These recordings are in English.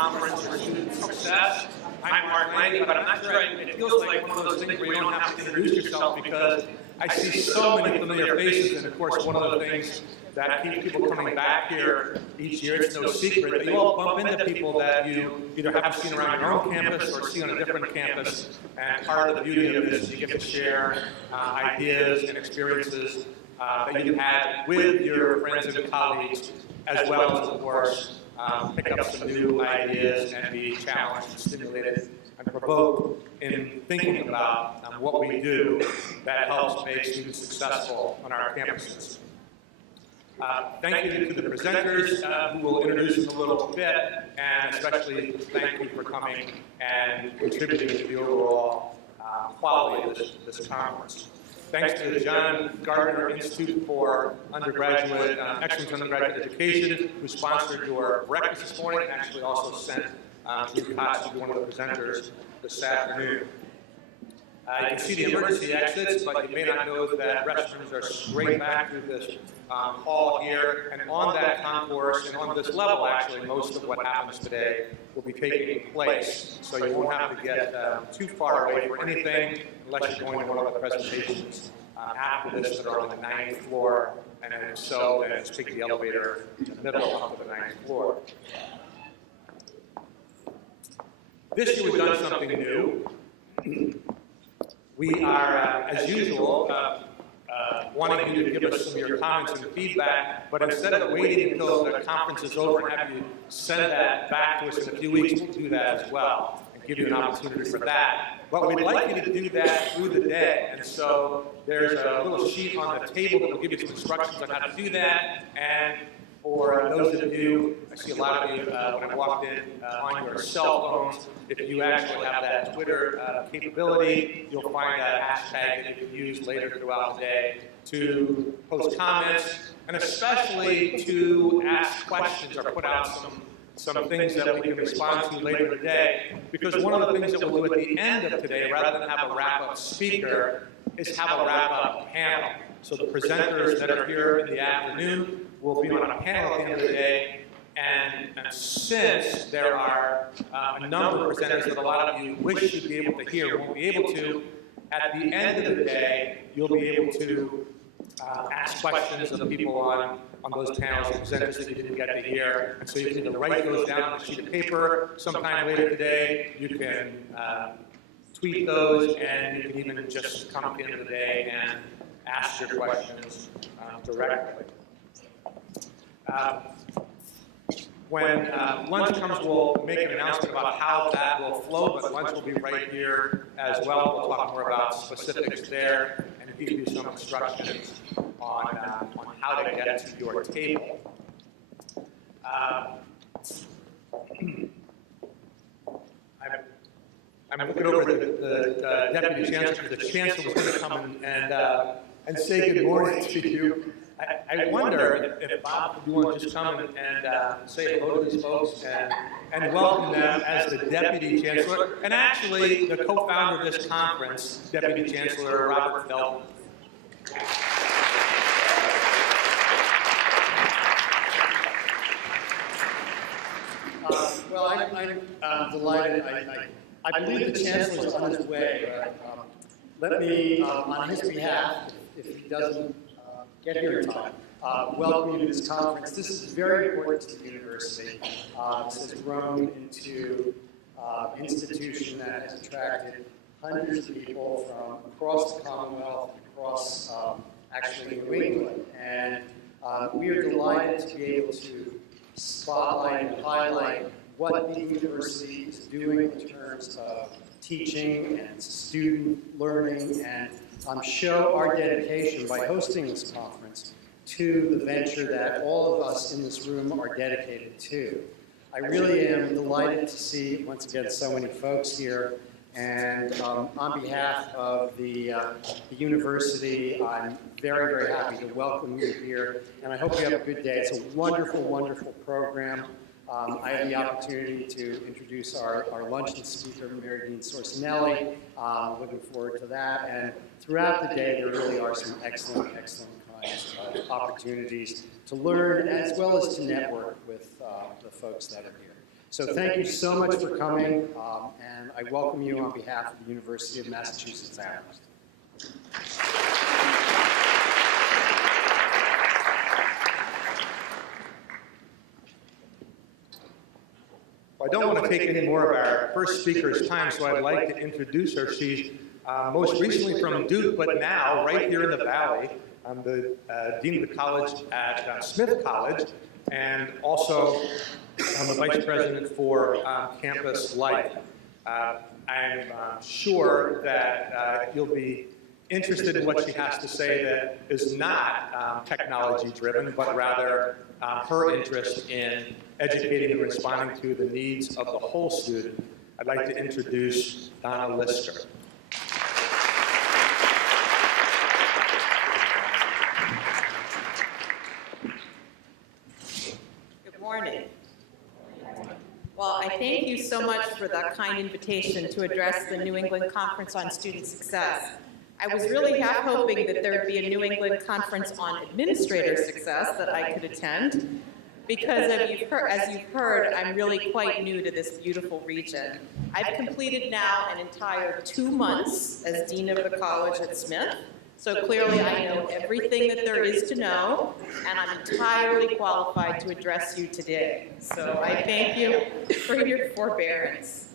conference for student success. I'm Mark Lange, but I'm not sure it feels like one of those things where you don't have to introduce yourself because I see so many familiar faces, and of course one of the things that keeps people coming back here each year, it's no secret, that you all bump into people that you either haven't seen around your own campus or see on a different campus, and part of the beauty of this is you get to share ideas and experiences that you've had with your friends and colleagues, as well as, of course, pick up some new ideas and be challenged and stimulated and provoked in thinking about what we do that helps make students successful on our campuses. Thank you to the presenters who will introduce us a little bit, and especially thank you for coming and contributing to the overall quality of this conference. Thanks to the John Gardner Institute for Undergraduate, Excellence in Undergraduate Education, who sponsored your breakfast this morning and actually also sent Luke Potts to be one of the presenters this afternoon. You can see the emergency exits, but you may not know that restrooms are straight back through this hall here, and on that concourse and on this level, actually, most of what happens today will be taking place. So you won't have to get too far away for anything unless you're going to one of the presentations after this that are on the 9th floor, and if so, then just take the elevator in the middle up to the 9th floor. This year we've done something new. We are, as usual, wanting you to give us some of your comments and feedback, but instead of waiting until the conference is over and have you send that back to us in a few weeks, we'll do that as well and give you an opportunity for that. But we'd like you to do that through the day, and so there's a little sheet on the table that will give you some instructions on how to do that. And for those of you, I see a lot of you when I walked in on your cell phones, if you actually have that Twitter capability, you'll find that hashtag that you can use later throughout the day to post comments, and especially to ask questions or put out some things that we can respond to later today. Because one of the things that we'll do at the end of today, rather than have a wrap-up speaker, is have a wrap-up panel. So the presenters that are here in the afternoon will be on a panel at the end of the day, and since there are a number of presenters that a lot of you wish you'd be able to hear, won't be able to, at the end of the day, you'll be able to ask questions of the people on those panels and presenters that you didn't get to hear. And so you can either write those down on a sheet of paper sometime later today, you can tweet those, and you can even just come at the end of the day and ask your questions directly. When lunch comes, we'll make an announcement about how that will flow, but lunch will be right here as well. We'll talk more about specifics there and give you some instructions on how to get to your table. I'm looking over the Deputy Chancellor, because the Chancellor was going to come and say good morning to you. I wonder if Bob, you want to just come and say hello to these folks and welcome them as the Deputy Chancellor, and actually the co-founder of this conference, Deputy Chancellor Robert Feldman. Well, I'm delighted. I believe the Chancellor is on his way. Let me, on his behalf, if he doesn't get here in time, welcome you to this conference. This is very important to the university. This has grown into an institution that has attracted hundreds of people from across the Commonwealth, across actually New England. And we are delighted to be able to spotlight and highlight what the university is doing in terms of teaching and student learning, and show our dedication by hosting this conference to the venture that all of us in this room are dedicated to. I really am delighted to see, once again, so many folks here, and on behalf of the university, I'm very, very happy to welcome you here, and I hope you have a good day. It's a wonderful, wonderful program. I have the opportunity to introduce our luncheon speaker, Mary Dean Sorcinelli. Looking forward to that. And throughout the day, there really are some excellent, excellent kinds of opportunities to learn, as well as to network with the folks that are here. So thank you so much for coming, and I welcome you on behalf of the University of Massachusetts Amherst. Well, I don't want to take any more of our first speaker's time, so I'd like to introduce her. She's most recently from Duke, but now right here in the Valley. I'm the Dean of the College at Smith College, and also I'm the Vice President for Campus Life. I'm sure that you'll be interested in what she has to say that is not technology-driven, but rather her interest in educating and responding to the needs of the whole student. I'd like to introduce Donna Lisker. Good morning. Well, I thank you so much for that kind invitation to address the New England Conference on Student Success. I was really half hoping that there would be a New England Conference on Administrator Success that I could attend, because as you've heard, I'm really quite new to this beautiful region. I've completed now an entire 2 months as Dean of the College at Smith, so clearly I know everything that there is to know, and I'm entirely qualified to address you today. So I thank you for your forbearance.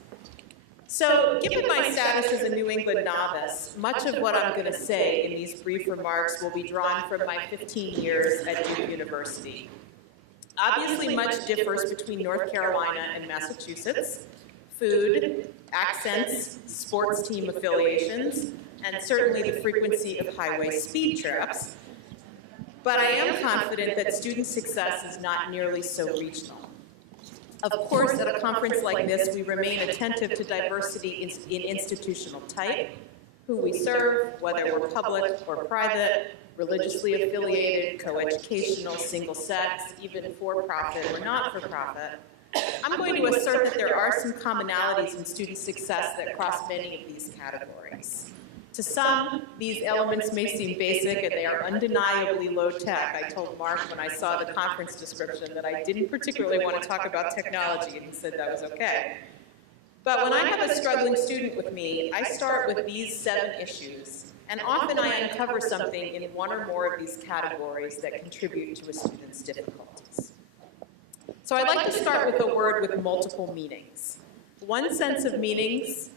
So, given my status as a New England novice, much of what I'm going to say in these brief remarks will be drawn from my 15 years at Duke University. Obviously, much differs between North Carolina and Massachusetts: food, accents, sports team affiliations, and certainly the frequency of highway speed traps. But I am confident that student success is not nearly so regional. Of course, at a conference like this, we remain attentive to diversity in institutional type, who we serve, whether we're public or private, religiously affiliated, coeducational, single-sex, even for-profit or not-for-profit. I'm going to assert that there are some commonalities in student success that cross many of these categories. To some, these elements may seem basic and they are undeniably low-tech. I told Mark when I saw the conference description that I didn't particularly want to talk about technology, and he said that was okay. But when I have a struggling student with me, I start with these 7 issues, and often I uncover something in one or more of these categories that contribute to a student's difficulties. So I'd like to start with a word with multiple meanings. One set of the meanings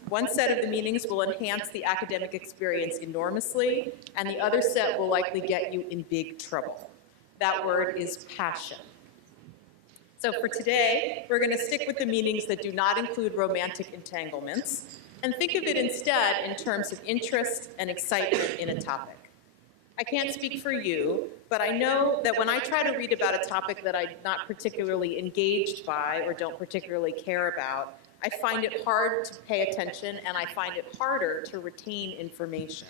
will enhance the academic experience enormously, and the other set will likely get you in big trouble. That word is passion. So for today, we're going to stick with the meanings that do not include romantic entanglements, and think of it instead in terms of interest and excitement in a topic. I can't speak for you, but I know that when I try to read about a topic that I'm not particularly engaged by or don't particularly care about, I find it hard to pay attention, and I find it harder to retain information.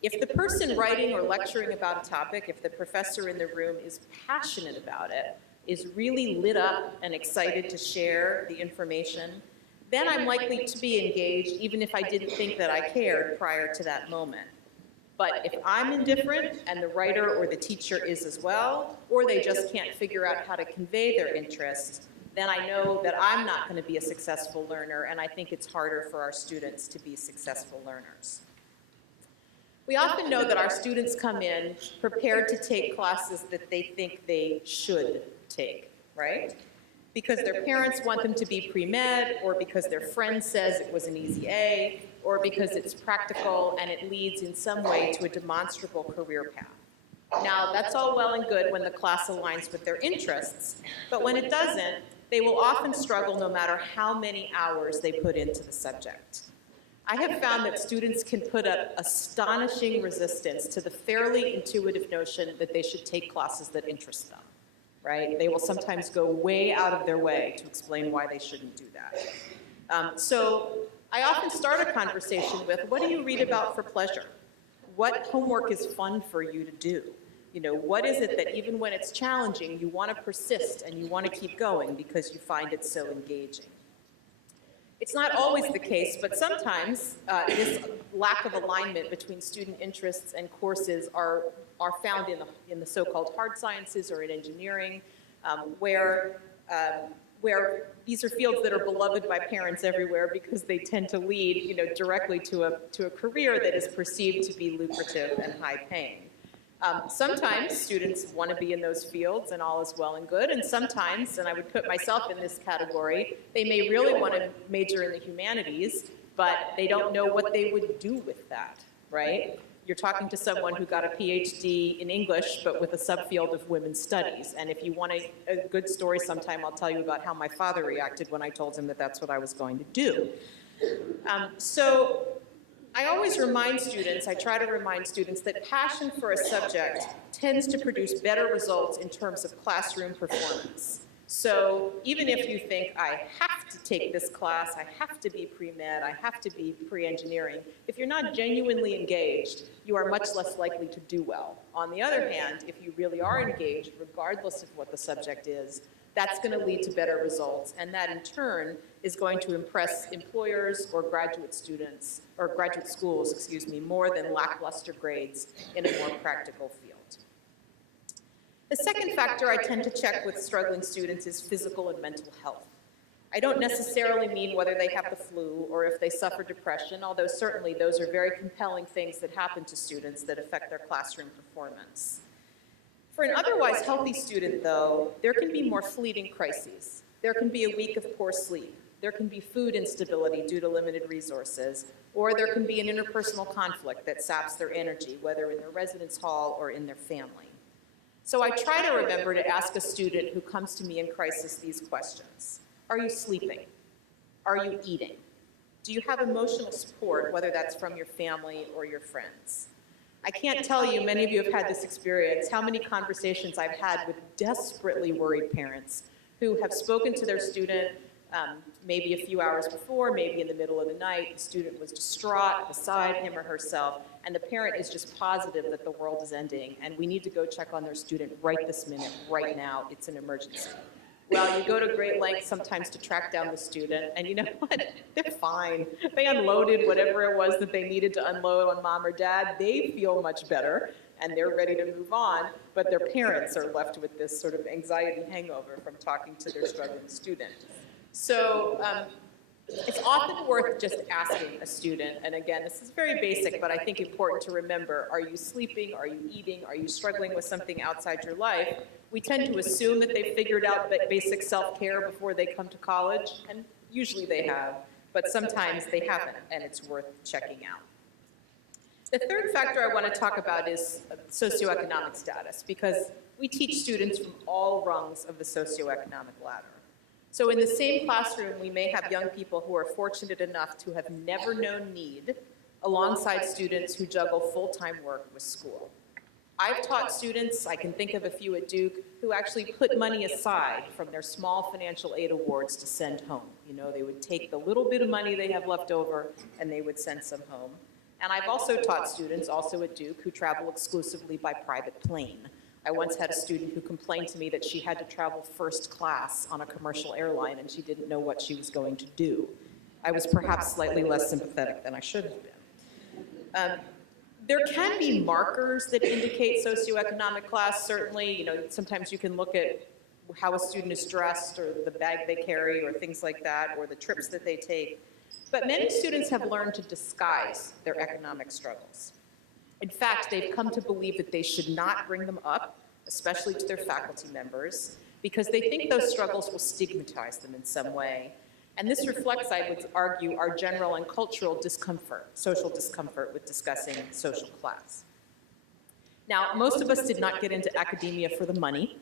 If the person writing or lecturing about a topic, if the professor in the room is passionate about it, is really lit up and excited to share the information, then I'm likely to be engaged even if I didn't think that I cared prior to that moment. But if I'm indifferent and the writer or the teacher is as well, or they just can't figure out how to convey their interest, then I know that I'm not going to be a successful learner, and I think it's harder for our students to be successful learners. We often know that our students come in prepared to take classes that they think they should take, right? Because their parents want them to be pre-med, or because their friend says it was an easy A, or because it's practical and it leads in some way to a demonstrable career path. Now, that's all well and good when the class aligns with their interests, but when it doesn't, they will often struggle no matter how many hours they put into the subject. I have found that students can put up astonishing resistance to the fairly intuitive notion that they should take classes that interest them, right? They will sometimes go way out of their way to explain why they shouldn't do that. So I often start a conversation with, what do you read about for pleasure? What homework is fun for you to do? You know, what is it that even when it's challenging, you want to persist and you want to keep going because you find it so engaging? It's not always the case, but sometimes this lack of alignment between student interests and courses are found in the so-called hard sciences or in engineering, where these are fields that are beloved by parents everywhere because they tend to lead, directly to a career that is perceived to be lucrative and high-paying. Sometimes students want to be in those fields and all is well and good, and sometimes, and I would put myself in this category, they may really want to major in the humanities, but they don't know what they would do with that, right? You're talking to someone who got a PhD in English, but with a subfield of women's studies. And if you want a good story sometime, I'll tell you about how my father reacted when I told him that that's what I was going to do. So I always remind students, I try to remind students that passion for a subject tends to produce better results in terms of classroom performance. So even if you think, I have to take this class, I have to be pre-med, I have to be pre-engineering, if you're not genuinely engaged, you are much less likely to do well. On the other hand, if you really are engaged, regardless of what the subject is, that's going to lead to better results, and that in turn is going to impress employers or graduate students, or graduate schools, excuse me, more than lackluster grades in a more practical field. The second factor I tend to check with struggling students is physical and mental health. I don't necessarily mean whether they have the flu or if they suffer depression, although certainly those are very compelling things that happen to students that affect their classroom performance. For an otherwise healthy student, though, there can be more fleeting crises. There can be a week of poor sleep. There can be food instability due to limited resources, or there can be an interpersonal conflict that saps their energy, whether in their residence hall or in their family. So I try to remember to ask a student who comes to me in crisis these questions. Are you sleeping? Are you eating? Do you have emotional support, whether that's from your family or your friends? I can't tell you, many of you have had this experience, how many conversations I've had with desperately worried parents who have spoken to their student maybe a few hours before, maybe in the middle of the night. The student was distraught beside him or herself, and the parent is just positive that the world is ending, and we need to go check on their student right this minute, right now. It's an emergency. Well, you go to great lengths sometimes to track down the student, and you know what? They're fine. They unloaded whatever it was that they needed to unload on mom or dad. They feel much better, and they're ready to move on, but their parents are left with this sort of anxiety hangover from talking to their struggling student. So it's often worth just asking a student, and again, this is very basic, but I think important to remember, are you sleeping, are you eating, are you struggling with something outside your life? We tend to assume that they've figured out basic self-care before they come to college, and usually they have, but sometimes they haven't, and it's worth checking out. The third factor I want to talk about is socioeconomic status, because we teach students from all rungs of the socioeconomic ladder. So in the same classroom, we may have young people who are fortunate enough to have never known need, alongside students who juggle full-time work with school. I've taught students, I can think of a few at Duke, who actually put money aside from their small financial aid awards to send home. You know, they would take the little bit of money they have left over and they would send some home. And I've also taught students, also at Duke, who travel exclusively by private plane. I once had a student who complained to me that she had to travel first class on a commercial airline and she didn't know what she was going to do. I was perhaps slightly less sympathetic than I should have been. There can be markers that indicate socioeconomic class, certainly. You know, sometimes you can look at how a student is dressed or the bag they carry or things like that, or the trips that they take. But many students have learned to disguise their economic struggles. In fact, they've come to believe that they should not bring them up, especially to their faculty members, because they think those struggles will stigmatize them in some way. And this reflects, I would argue, our general and cultural discomfort, social discomfort with discussing social class. Now, most of us did not get into academia for the money,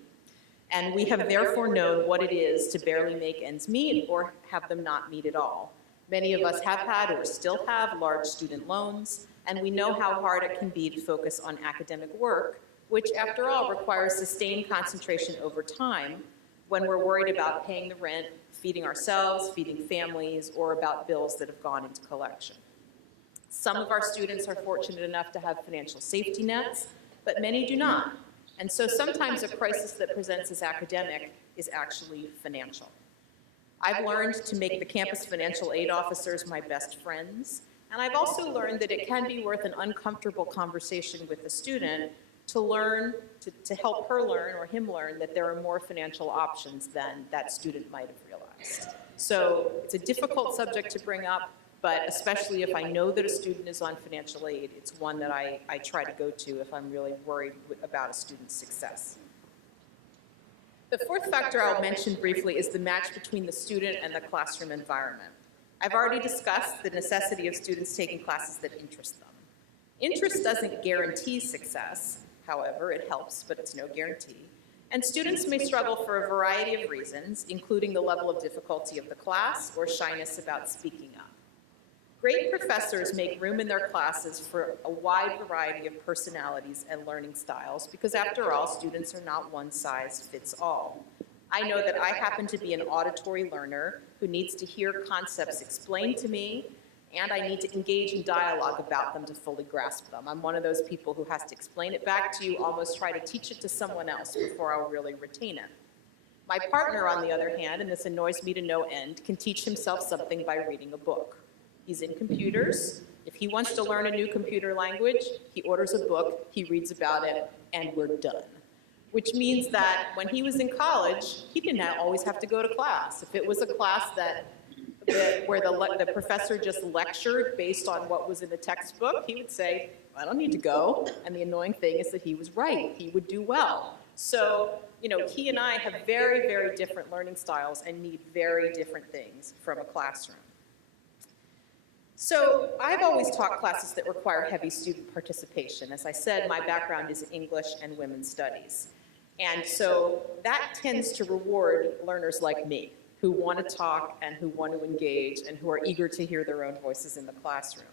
and we have therefore known what it is to barely make ends meet or have them not meet at all. Many of us have had or still have large student loans, and we know how hard it can be to focus on academic work, which after all requires sustained concentration over time when we're worried about paying the rent, feeding ourselves, feeding families, or about bills that have gone into collection. Some of our students are fortunate enough to have financial safety nets, but many do not. And so sometimes a crisis that presents as academic is actually financial. I've learned to make the campus financial aid officers my best friends, and I've also learned that it can be worth an uncomfortable conversation with the student to learn, to help her learn or him learn that there are more financial options than that student might have realized. honest. So it's a difficult subject to bring up, but especially if I know that a student is on financial aid, it's one that I try to go to if I'm really worried about a student's success. The fourth factor I'll mention briefly is the match between the student and the classroom environment. I've already discussed the necessity of students taking classes that interest them. Interest doesn't guarantee success, however, it helps, but it's no guarantee. And students may struggle for a variety of reasons, including the level of difficulty of the class or shyness about speaking up. Great professors make room in their classes for a wide variety of personalities and learning styles because, after all, students are not one size fits all. I know that I happen to be an auditory learner who needs to hear concepts explained to me, and I need to engage in dialogue about them to fully grasp them. I'm one of those people who has to explain it back to you, almost try to teach it to someone else before I'll really retain it. My partner, on the other hand, and this annoys me to no end, can teach himself something by reading a book. He's in computers. If he wants to learn a new computer language, he orders a book, he reads about it, and we're done. Which means that when he was in college, he didn't always have to go to class. If it was a class where the professor just lectured based on what was in the textbook, he would say, I don't need to go. And the annoying thing is that he was right. He would do well. So, he and I have very, very different learning styles and need very different things from a classroom. So I've always taught classes that require heavy student participation. As I said, my background is English and women's studies. And so that tends to reward learners like me, who want to talk and who want to engage and who are eager to hear their own voices in the classroom.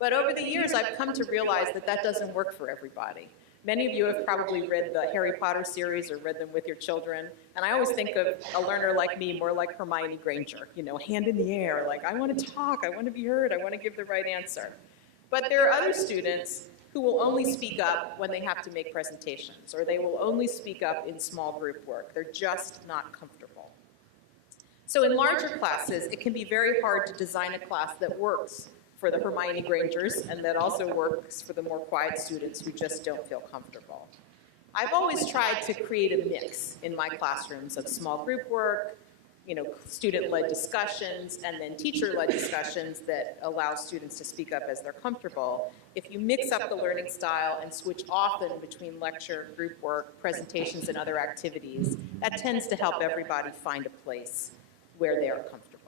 But over the years, I've come to realize that that doesn't work for everybody. Many of you have probably read the Harry Potter series or read them with your children. And I always think of a learner like me more like Hermione Granger, hand in the air, like I want to talk, I want to be heard, I want to give the right answer. But there are other students who will only speak up when they have to make presentations, or they will only speak up in small group work. They're just not comfortable. So in larger classes, it can be very hard to design a class that works for the Hermione Grangers and that also works for the more quiet students who just don't feel comfortable. I've always tried to create a mix in my classrooms of small group work, student-led discussions, and then teacher-led discussions that allow students to speak up as they're comfortable. If you mix up the learning style and switch often between lecture, group work, presentations, and other activities, that tends to help everybody find a place where they are comfortable.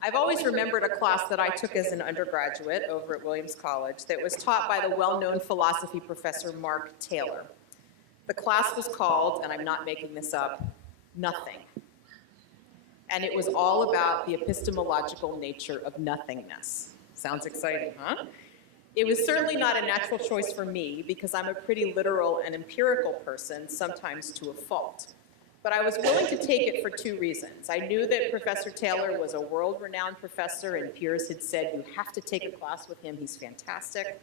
I've always remembered a class that I took as an undergraduate over at Williams College that was taught by the well-known philosophy professor Mark Taylor. The class was called, and I'm not making this up, Nothing. And it was all about the epistemological nature of nothingness. Sounds exciting, huh? It was certainly not a natural choice for me because I'm a pretty literal and empirical person, sometimes to a fault. But I was willing to take it for two reasons. I knew that Professor Taylor was a world-renowned professor and peers had said, you have to take a class with him, he's fantastic.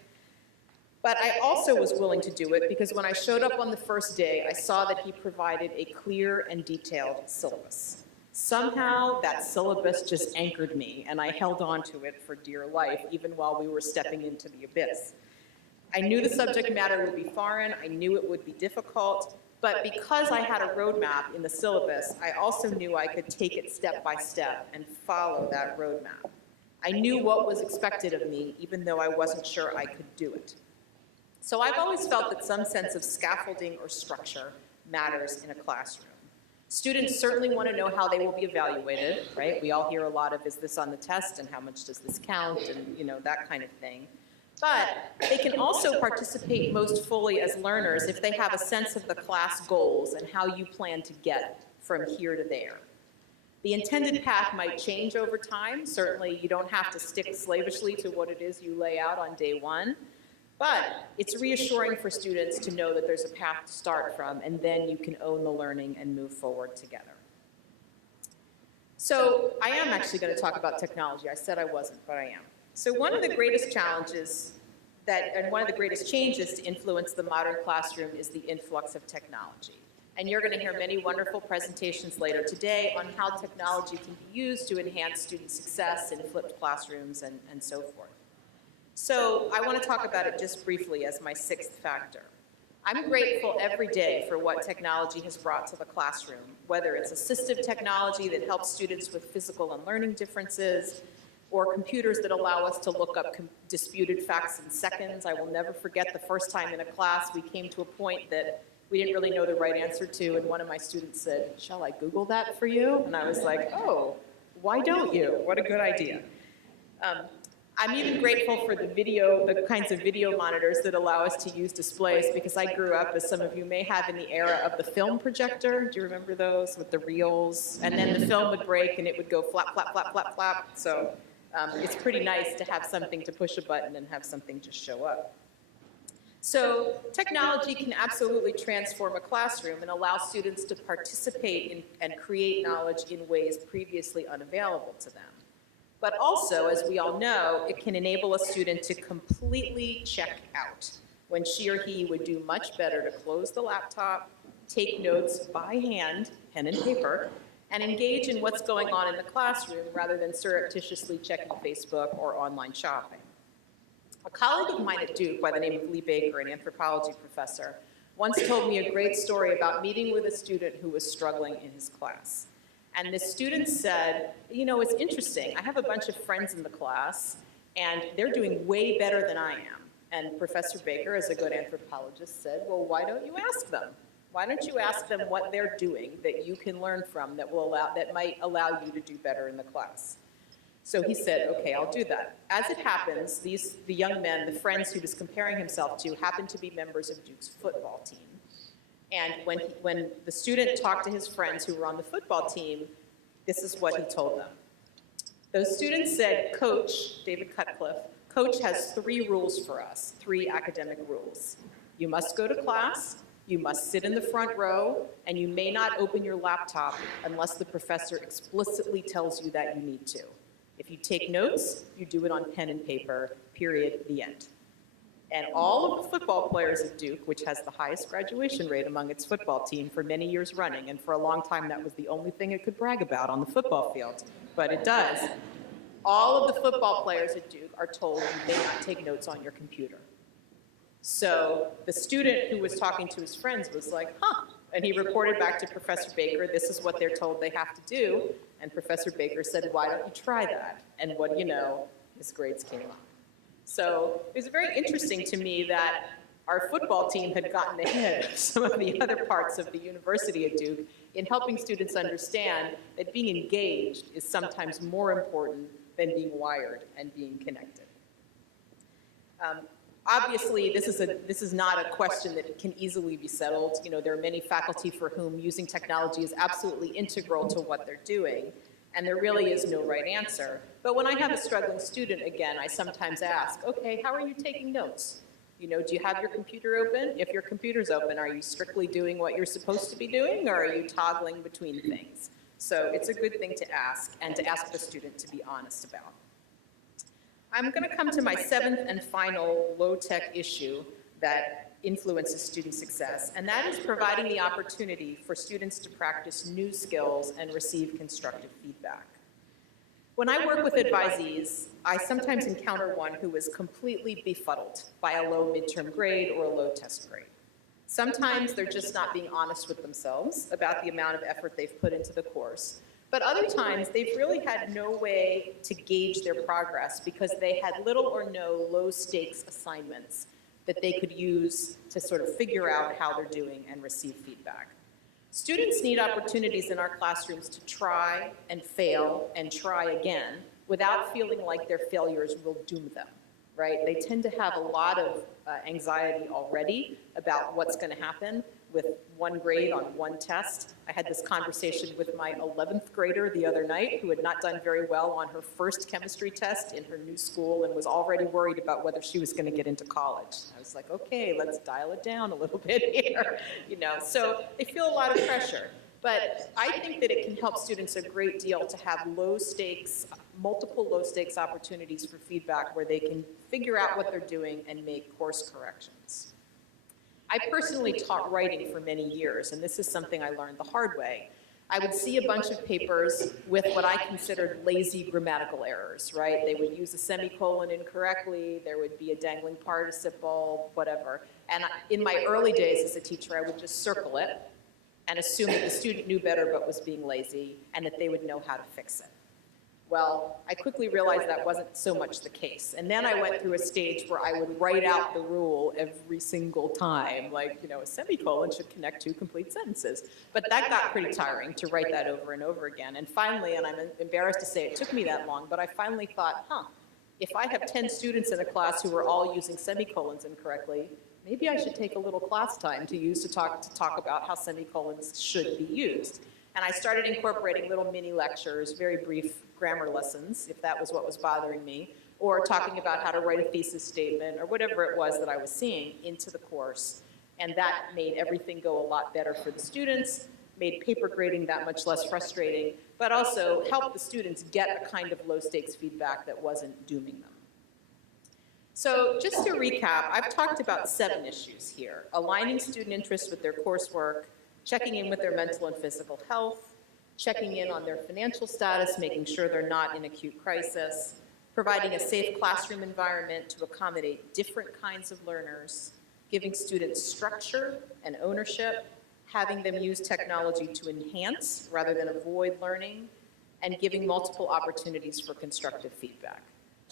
But I also was willing to do it because when I showed up on the first day, I saw that he provided a clear and detailed syllabus. Somehow that syllabus just anchored me and I held on to it for dear life, even while we were stepping into the abyss. I knew the subject matter would be foreign, I knew it would be difficult, but because I had a roadmap in the syllabus, I also knew I could take it step by step and follow that roadmap. I knew what was expected of me, even though I wasn't sure I could do it. So I've always felt that some sense of scaffolding or structure matters in a classroom. Students certainly want to know how they will be evaluated, right? We all hear a lot of, is this on the test, and how much does this count, and that kind of thing. But they can also participate most fully as learners if they have a sense of the class goals and how you plan to get from here to there. The intended path might change over time. Certainly, you don't have to stick slavishly to what it is you lay out on day one. But it's reassuring for students to know that there's a path to start from, and then you can own the learning and move forward together. So I am actually going to talk about technology. I said I wasn't, but I am. So one of the greatest challenges and one of the greatest changes to influence the modern classroom is the influx of technology. And you're going to hear many wonderful presentations later today on how technology can be used to enhance student success in flipped classrooms and so forth. So I want to talk about it just briefly as my sixth factor. I'm grateful every day for what technology has brought to the classroom, whether it's assistive technology that helps students with physical and learning differences, or computers that allow us to look up disputed facts in seconds. I will never forget the first time in a class we came to a point that we didn't really know the right answer to, and one of my students said, "Shall I Google that for you?" And I was like, "Oh, why don't you? What a good idea." I'm even grateful for the kinds of video monitors that allow us to use displays, because I grew up, as some of you may have, in the era of the film projector. Do you remember those with the reels? And then the film would break and it would go flap, flap, flap, flap, flap. So it's pretty nice to have something to push a button and have something just show up. So technology can absolutely transform a classroom and allow students to participate in and create knowledge in ways previously unavailable to them. But also, as we all know, it can enable a student to completely check out, when she or he would do much better to close the laptop, take notes by hand, pen and paper, and engage in what's going on in the classroom rather than surreptitiously checking Facebook or online shopping. A colleague of mine at Duke by the name of Lee Baker, an anthropology professor, once told me a great story about meeting with a student who was struggling in his class. And the student said, "You know, it's interesting. I have a bunch of friends in the class, and they're doing way better than I am." And Professor Baker, as a good anthropologist, said, "Well, why don't you ask them? Why don't you ask them what they're doing that you can learn from that might allow you to do better in the class?" So he said, "Okay, I'll do that." As it happens, the young men, the friends he was comparing himself to, happened to be members of Duke's football team. And when the student talked to his friends who were on the football team, this is what he told them. Those students said, "Coach," David Cutcliffe, "Coach has 3 rules for us, 3 academic rules. You must go to class, you must sit in the front row, and you may not open your laptop unless the professor explicitly tells you that you need to. If you take notes, you do it on pen and paper, period, the end." And all of the football players at Duke, which has the highest graduation rate among its football team for many years running, and for a long time that was the only thing it could brag about on the football field, but it does, all of the football players at Duke are told you may not take notes on your computer. So the student who was talking to his friends was like, "Huh," and he reported back to Professor Baker, "This is what they're told they have to do." And Professor Baker said, "Why don't you try that?" And what do you know, his grades came up. So it was very interesting to me that our football team had gotten ahead of some of the other parts of the university at Duke in helping students understand that being engaged is sometimes more important than being wired and being connected. Obviously, this is not a question that can easily be settled. You know, there are many faculty for whom using technology is absolutely integral to what they're doing, and there really is no right answer. But when I have a struggling student, again, I sometimes ask, "Okay, how are you taking notes? You know, do you have your computer open? If your computer's open, are you strictly doing what you're supposed to be doing, or are you toggling between things?" So it's a good thing to ask, and to ask the student to be honest about. I'm going to come to my 7th and final low-tech issue that influences student success, and that is providing the opportunity for students to practice new skills and receive constructive feedback. When I work with advisees, I sometimes encounter one who is completely befuddled by a low midterm grade or a low test grade. Sometimes they're just not being honest with themselves about the amount of effort they've put into the course. But other times, they've really had no way to gauge their progress because they had little or no low-stakes assignments that they could use to sort of figure out how they're doing and receive feedback. Students need opportunities in our classrooms to try and fail and try again without feeling like their failures will doom them, right? They tend to have a lot of anxiety already about what's going to happen with one grade on one test. I had this conversation with my 11th grader the other night who had not done very well on her first chemistry test in her new school and was already worried about whether she was going to get into college. I was like, okay, let's dial it down a little bit here. You know, so they feel a lot of pressure. But I think that it can help students a great deal to have low stakes, multiple low stakes opportunities for feedback where they can figure out what they're doing and make course corrections. I personally taught writing for many years, and this is something I learned the hard way. I would see a bunch of papers with what I considered lazy grammatical errors, right? They would use a semicolon incorrectly, there would be a dangling participle, whatever. And in my early days as a teacher, I would just circle it and assume that the student knew better but was being lazy and that they would know how to fix it. Well, I quickly realized that wasn't so much the case. And then I went through a stage where I would write out the rule every single time, like, you know, a semicolon should connect two complete sentences. But that got pretty tiring to write that over and over again. And finally, and I'm embarrassed to say it took me that long, but I finally thought, if I have 10 students in a class who are all using semicolons incorrectly, maybe I should take a little class time to talk about how semicolons should be used. And I started incorporating little mini lectures, very brief grammar lessons, if that was what was bothering me, or talking about how to write a thesis statement, or whatever it was that I was seeing into the course. And that made everything go a lot better for the students, made paper grading that much less frustrating, but also helped the students get a kind of low-stakes feedback that wasn't dooming them. So just to recap, I've talked about 7 issues here: aligning student interests with their coursework, checking in with their mental and physical health, checking in on their financial status, making sure they're not in acute crisis, providing a safe classroom environment to accommodate different kinds of learners, giving students structure and ownership, having them use technology to enhance rather than avoid learning, and giving multiple opportunities for constructive feedback.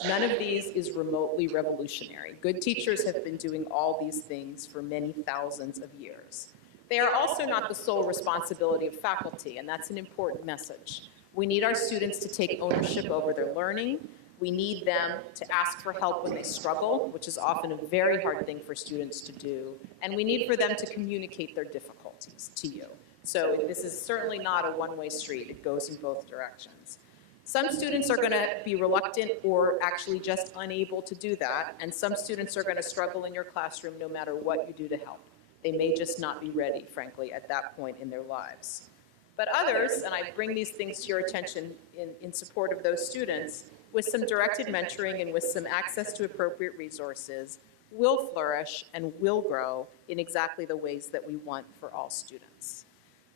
None of these is remotely revolutionary. Good teachers have been doing all these things for many thousands of years. They are also not the sole responsibility of faculty, and that's an important message. We need our students to take ownership over their learning. We need them to ask for help when they struggle, which is often a very hard thing for students to do. And we need for them to communicate their difficulties to you. So this is certainly not a one-way street. It goes in both directions. Some students are going to be reluctant or actually just unable to do that, and some students are going to struggle in your classroom no matter what you do to help. They may just not be ready, frankly, at that point in their lives. But others, and I bring these things to your attention in support of those students, with some directed mentoring and with some access to appropriate resources, will flourish and will grow in exactly the ways that we want for all students.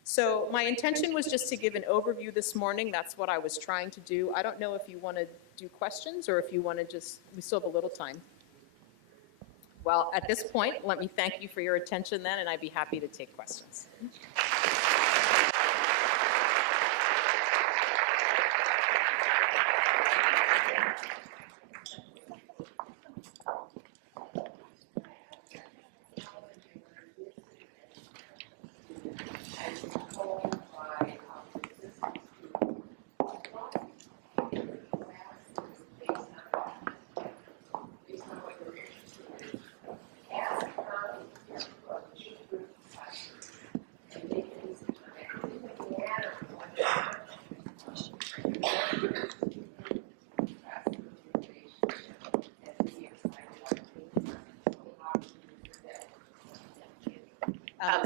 So my intention was just to give an overview this morning. That's what I was trying to do. I don't know if you want to do questions or if you want to just, we still have a little time. Well, at this point, let me thank you for your attention then, and I'd be happy to take questions.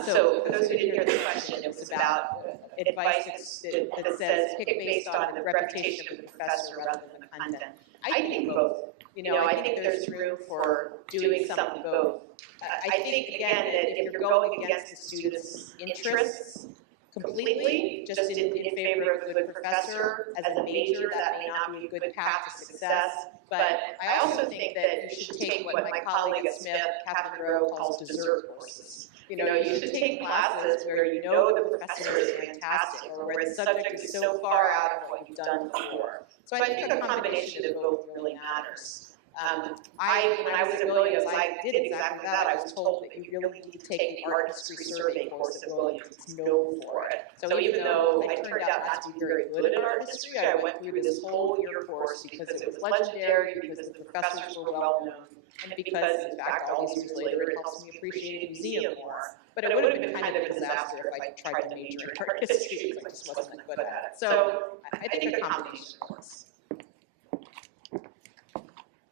So for those who didn't hear the question, it was about advice that says pick based on the reputation of the professor rather than the content. I think both. You know, I think there's room for doing some of both. I think, again, that if you're going against the students' interests completely, just in favor of a good professor as a major, that may not be a good path to success. But I also think that you should take what my colleague at Smith, Catherine Rowe, calls dessert courses. You know, you should take classes where you know the professor is fantastic or where the subject is so far out of what you've done before. So I think a combination of both really matters. When I was at Williams, I did exactly that. I was told that you really need to take the art history survey course at Williams. It's known for it. So even though I turned out not to be very good at art history, I went through this whole year course because it was legendary, because the professors were well known, and because, in fact, all these years later, it helps me appreciate a museum more. But it would have been kind of a disaster if I tried to major in art history because I just wasn't that good at it. So I think a combination of course.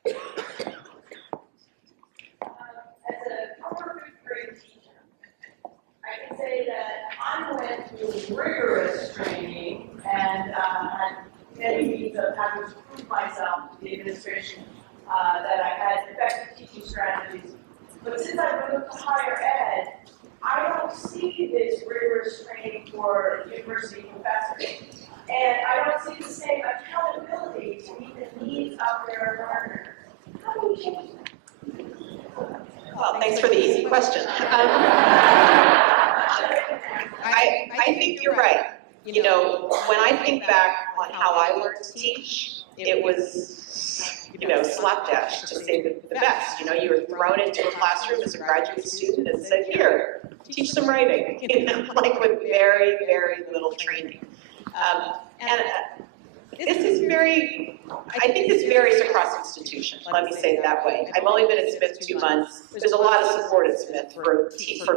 As a former fifth grade teacher, I can say that I went through rigorous training and had many means of having to prove myself to the administration that I had effective teaching strategies. But since I moved to higher ed, I don't see this rigorous training for university professors. And I don't see the same accountability to meet the needs of their learners. How do we change that? Well, thanks for the easy question. I think you're right. You know, when I think back on how I learned to teach, it was, you know, slapdash, to say the best. You know, you were thrown into a classroom as a graduate student and said, here, teach some writing, you know, like with very, very little training. This is very, I think this varies across institutions, let me say it that way. I've only been at Smith 2 months. There's a lot of support at Smith for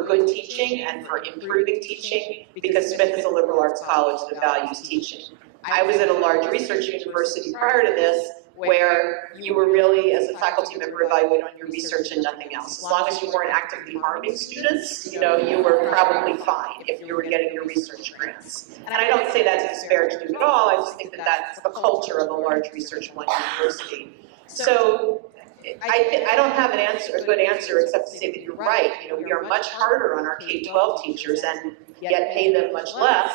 good teaching and for improving teaching, because Smith is a liberal arts college that values teaching. I was at a large research university prior to this, where you were really, as a faculty member, evaluated on your research and nothing else. As long as you weren't actively harming students, you know, you were probably fine if you were getting your research grants. And I don't say that to disparage you at all, I just think that that's the culture of a large research one university. So I don't have a good answer except to say that you're right. You know, we are much harder on our K-12 teachers and yet pay them much less.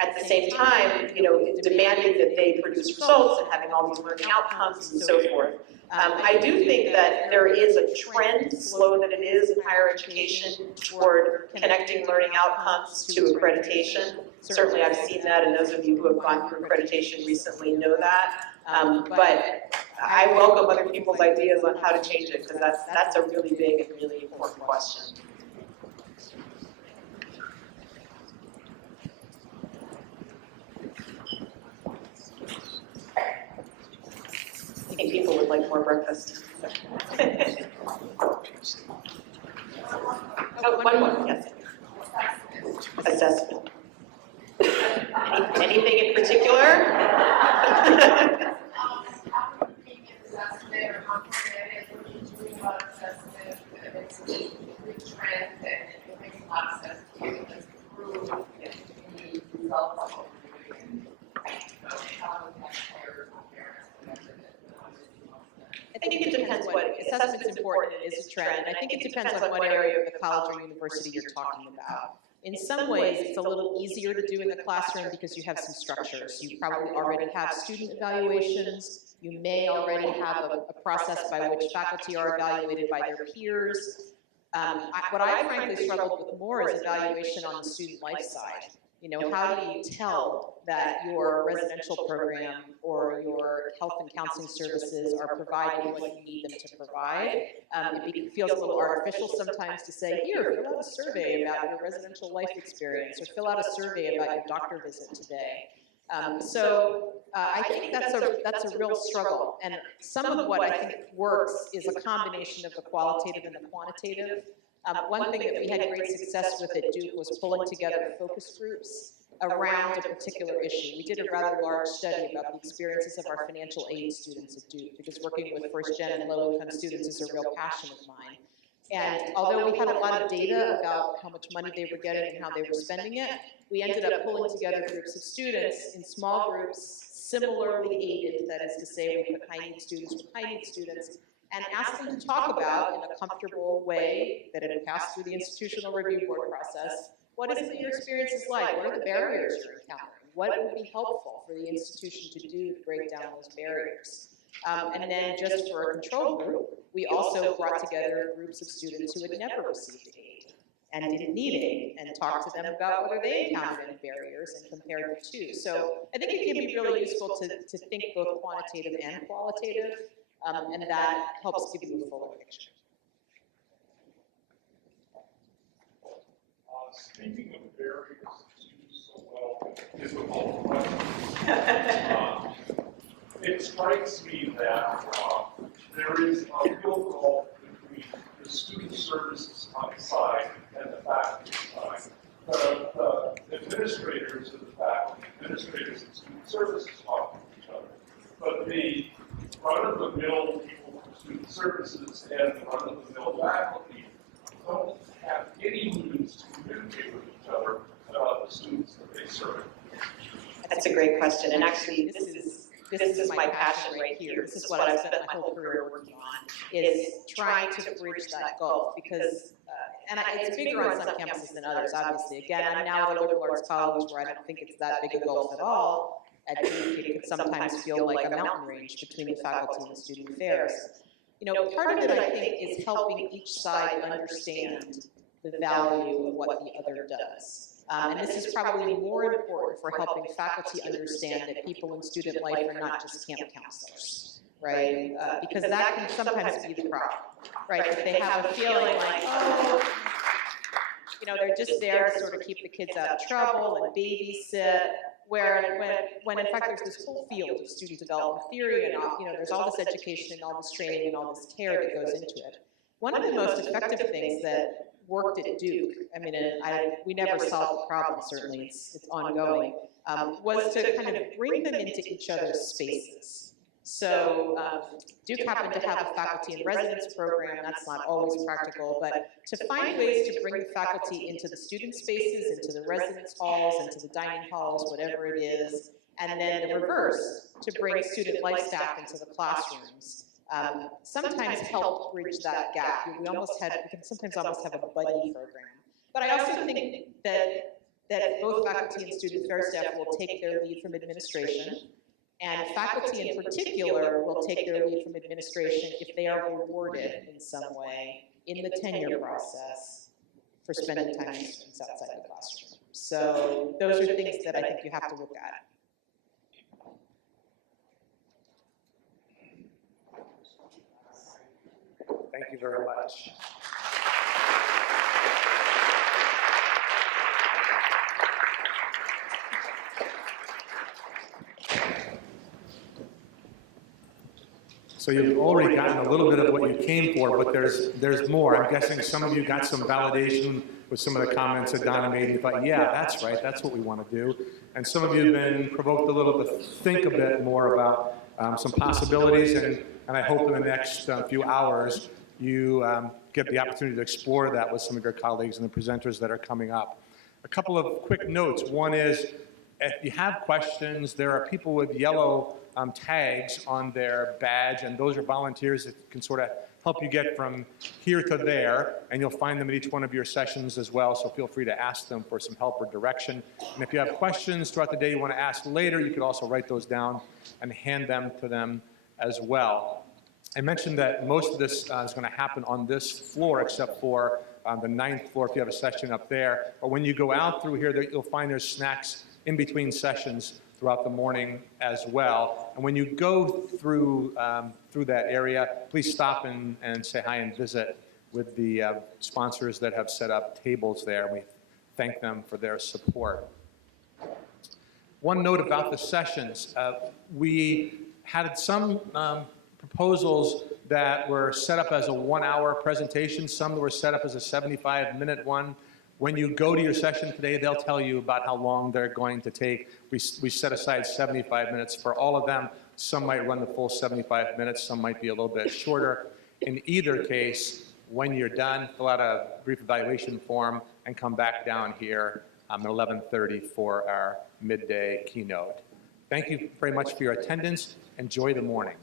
At the same time, you know, demanding that they produce results and having all these learning outcomes and so forth. I do think that there is a trend, slow that it is in higher education, toward connecting learning outcomes to accreditation. Certainly I've seen that, and those of you who have gone through accreditation recently know that. But I welcome other people's ideas on how to change it, because that's a really big and really important question. I think people would like more breakfast. Oh, one more, yes. Assessment. Anything in particular? I think it depends what, assessment's important, it is a trend. I think it depends on what area of the college or university you're talking about. In some ways, it's a little easier to do in the classroom because you have some structures. You probably already have student evaluations. You may already have a process by which faculty are evaluated by their peers. What I frankly struggled with more is evaluation on the student life side. You know, how do you tell that your residential program or your health and counseling services are providing what you need them to provide? It feels a little artificial sometimes to say, here, fill out a survey about your residential life experience, or fill out a survey about your doctor visit today. I think that's a real struggle. And some of what I think works is a combination of the qualitative and the quantitative. One thing that we had great success with at Duke was pulling together focus groups around a particular issue. We did a rather large study about the experiences of our financial aid students at Duke, because working with first-gen and low-income students is a real passion of mine. And although we had a lot of data about how much money they were getting and how they were spending it, we ended up pulling together groups of students in small groups, similarly aided, that is to say, we put high-need students with high-need students, and ask them to talk about, in a comfortable way that it passed through the institutional review board process, what is it your experience is like? What are the barriers you're encountering? What would be helpful for the institution to do to break down those barriers? And then just for a control group, we also brought together groups of students who had never received aid and didn't need aid, and talked to them about whether they encountered any barriers and compared the two. So I think it can be really useful to think both quantitative and qualitative. And that helps give you a fuller picture. Speaking of barriers that you do so well, difficult question. It strikes me that there is a real gulf between the student services side and the faculty side. The administrators of the faculty, administrators of student services talk to each other, but the run-of-the-mill people from student services and the run-of-the-mill faculty don't have any means to communicate with each other about the students that they serve. That's a great question, and actually this is my passion right here. This is what I've spent my whole career working on, is trying to bridge that gulf, because And it's bigger on some campuses than others, obviously. Again, I'm now at a liberal arts college where I don't think it's that big a gulf at all. At Duke, it could sometimes feel like a mountain range between the faculty and the student affairs. You know, part of it, I think, is helping each side understand the value of what the other does. And this is probably more important for helping faculty understand that people in student life are not just camp counselors, right? Because that can sometimes be the problem, right? If they have a feeling like, oh, you know, they're just there to sort of keep the kids out of trouble and babysit, when in fact there's this whole field of student development theory and all, you know, there's all this education and all this training and all this care that goes into it. One of the most effective things that worked at Duke, I mean, we never solved the problem, certainly, it's ongoing, was to kind of bring them into each other's spaces. So Duke happened to have a faculty in residence program. That's not always practical, but to find ways to bring the faculty into the student spaces, into the residence halls, into the dining halls, whatever it is, and then the reverse, to bring student life staff into the classrooms. Sometimes help bridge that gap. We can sometimes almost have a buddy program. But I also think that both faculty and student affairs staff will take their lead from administration. And faculty in particular will take their lead from administration if they are rewarded in some way in the tenure process for spending time with students outside the classroom. So those are things that I think you have to look at. Thank you very much. So you've already gotten a little bit of what you came for, but there's more. I'm guessing some of you got some validation with some of the comments that Donna made. You thought, yeah, that's right, that's what we want to do. And some of you have been provoked a little to think a bit more about some possibilities, and I hope in the next few hours you get the opportunity to explore that with some of your colleagues and the presenters that are coming up. A couple of quick notes. One is, if you have questions, there are people with yellow tags on their badge, and those are volunteers that can sort of help you get from here to there, and you'll find them at each one of your sessions as well, so feel free to ask them for some help or direction. And if you have questions throughout the day you want to ask later, you could also write those down and hand them to them as well. I mentioned that most of this is going to happen on this floor, except for the 9th floor if you have a session up there. But when you go out through here, you'll find there's snacks in between sessions throughout the morning as well. And when you go through that area, please stop and say hi and visit with the sponsors that have set up tables there. We thank them for their support. One note about the sessions. We had some proposals that were set up as a 1-hour presentation, some that were set up as a 75-minute one. When you go to your session today, they'll tell you about how long they're going to take. We set aside 75 minutes for all of them. Some might run the full 75 minutes, some might be a little bit shorter. In either case, when you're done, fill out a brief evaluation form and come back down here at 11:30 for our midday keynote. Thank you very much for your attendance. Enjoy the morning.